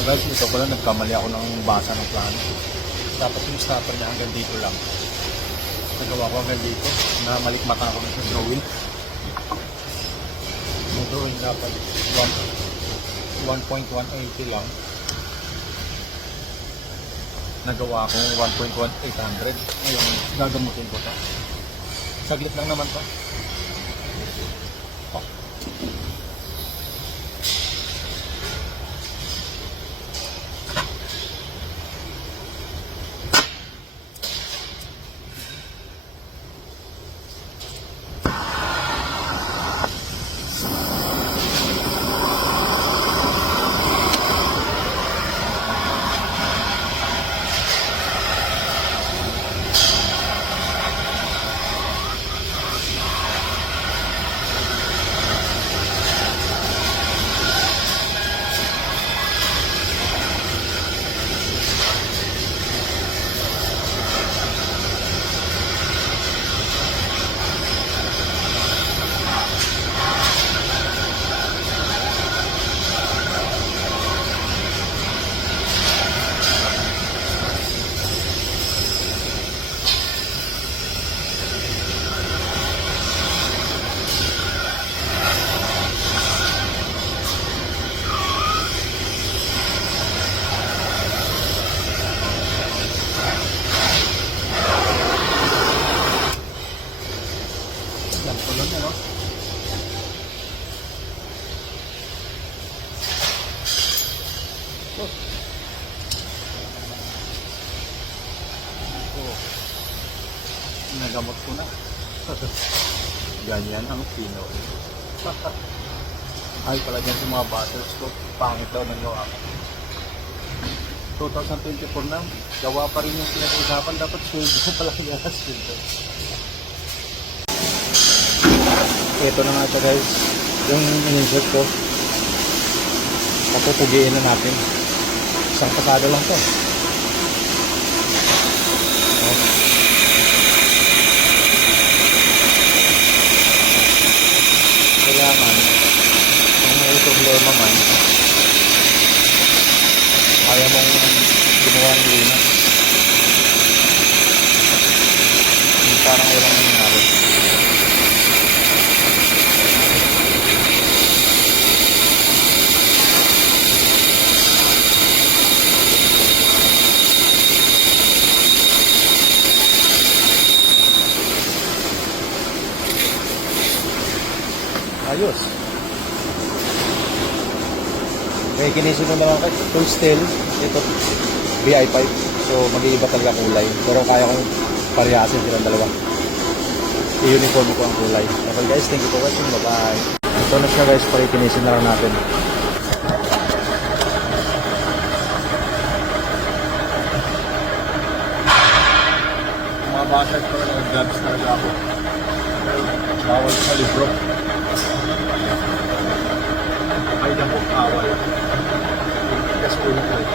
So guys, ito ko lang, nagkamali ako ng basa ng plano. Dapat yung stopper niya hanggang dito lang. Nagawa ko hanggang dito. Namalikmata ako sa drawing. Yung drawing dapat 1.180 lang. Nagawa ko 1.1800. Ngayon, gagamutin ko ito. Saglit lang naman to. Oh. Tulog na, no? Nagamot ko na. Ganyan ang Pinoy. Ay pala dyan sa mga butters ko. Pangit daw ng gawa ko. 2024 na. Gawa pa rin yung pinag-usapan. Dapat sweldo pala yung sweldo. Ito na nga siya guys, yung in-insert ko. Papupugiin na natin. Isang pasada lang to. Oh. Kailangan, kung may problema man, kaya mong gumawa ng lina. Yung parang walang nangyari. Ayos. Okay, kinisunod naman ako. Full steel. Ito, BI5. So, mag-iiba talaga kulay. Pero kaya kong parihasin silang dalawa. I-uniform ko ang kulay. Okay guys, thank you for watching. Bye-bye. Ito na siya guys, pakikinisin na lang natin. Mga basag ko na nag-gloves talaga ako. Bawal sa libro. Ay na po kawal. Yes, ulit ulit.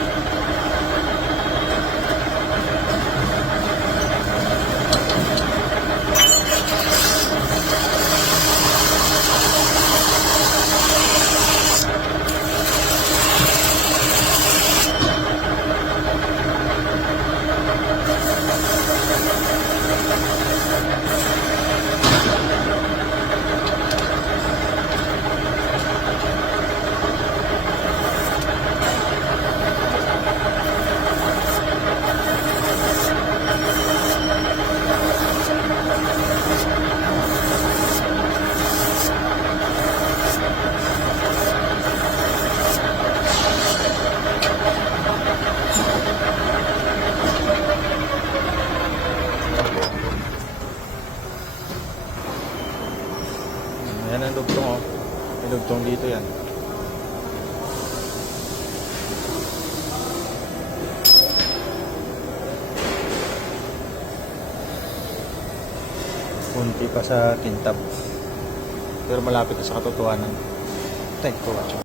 Yan ang dugtong, oh. May dugtong dito yan. Kunti pa sa kintab. Pero malapit na sa katotohanan. Thank you for watching.